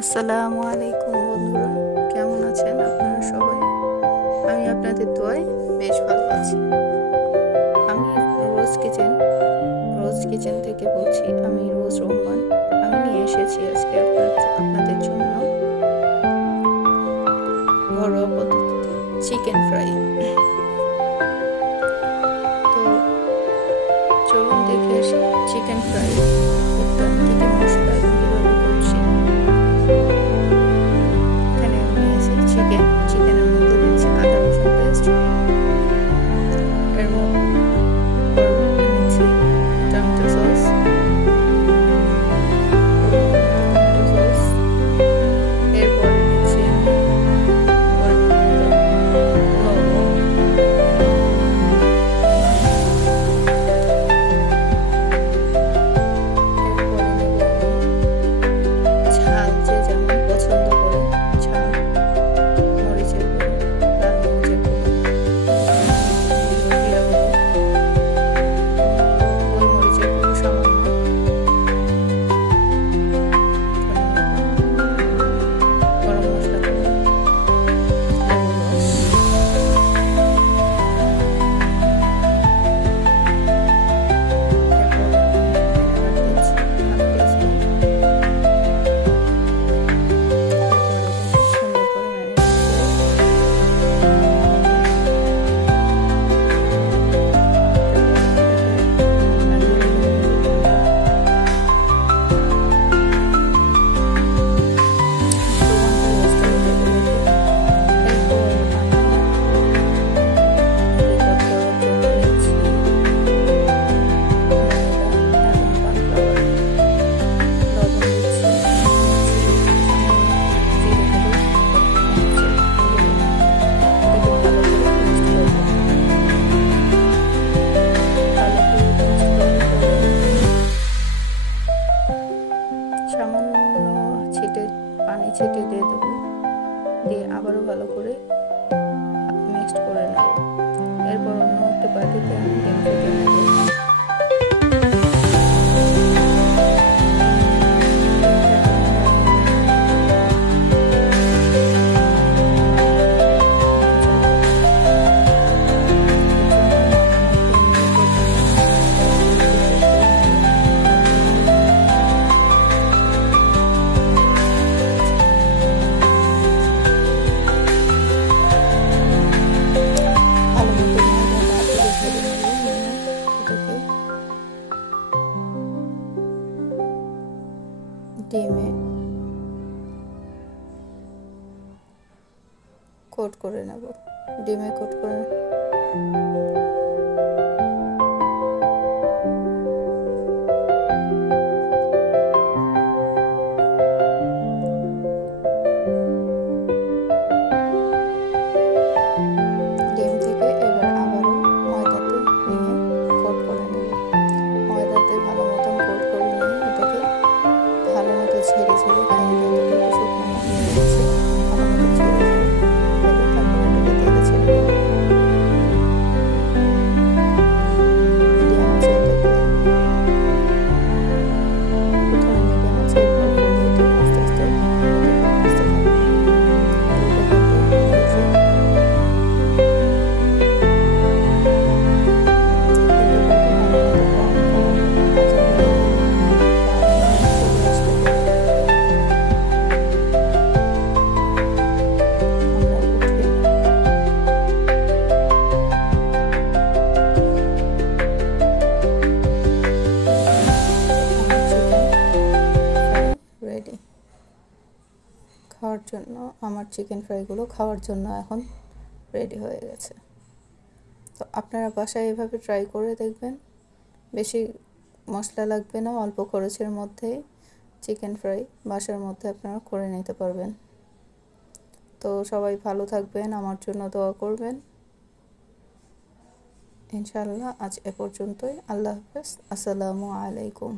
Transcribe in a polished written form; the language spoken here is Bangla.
আসসালামু আলাইকুম বন্ধুরা, কেমন আছেন আপনারা সবাই? আমি আপনাদের দোয়ায় বেশ ভালো আছি। আমি রোজ কিচেন থেকে বলছি। আমি রোজ রহমান। আমি নিয়ে এসেছি আজকে আপনাদের জন্য ঘরোয়া পদ্ধতিতে চিকেন ফ্রাই। তো চলুন দেখে আসি চিকেন ফ্রাই করতে আমি কী কী মশলা এবং কীভাবে করছি। এখানে আমি নিয়েছি চিকেনের মধ্যে দিচ্ছি আদা রসুন পেস্ট, এর মধ্যে নিচ্ছি টমেটো সস, এরপরে নিচ্ছি আমি ঝাল যে যেমন পছন্দ করে ঝাল, মরিচের গুঁড়ো, লাল মরিচের গুঁড়ো, জিরা গুঁড়ো, গোলমরিচের গুঁড়ো সামান্য, গরম মশলা গুঁড়ো, লেবুর রস, সামান্য পানি ছিটে দিয়ে দেবো, দিয়ে আবারও ভালো করে মিক্সড করে নেব। এরপর অন্য একটা বাটিতে আমি ডিম ফেটে নেব। ডিমে কোট করে নেব। ডিমে কোট করে ডিম থেকে এবার আবারও ময়দাতে নিয়ে কোট করে নেব। ময়দাতে ভালো মতন কোট করে নিয়ে এটাকে ভালো মতো ছেড়ে খাইয়ে যতটুকু শুকনো হয়ে গেছে ভালো মতো ছেড়ে তারপর এটাকে তেলে ছেড়ে দেবো। মিডিয়াম আছে এটাকে প্রথমে মিডিয়াম আছে, এরপর ফুলিয়ে আস্তে আস্তে আস্তে রেডি খাওয়ার জন্য। আমার চিকেন ফ্রাইগুলো খাওয়ার জন্য এখন রেডি হয়ে গেছে। তো আপনারা বাসায় এভাবে ট্রাই করে দেখবেন। বেশি মশলা লাগবে না, অল্প খরচের মধ্যেই চিকেন ফ্রাই বাসার মধ্যে আপনারা করে নিতে পারবেন। তো সবাই ভালো থাকবেন, আমার জন্য দোয়া করবেন। ইনশাআল্লাহ আজ এ পর্যন্তই। আল্লাহ হাফেজ। আসসালামু আলাইকুম।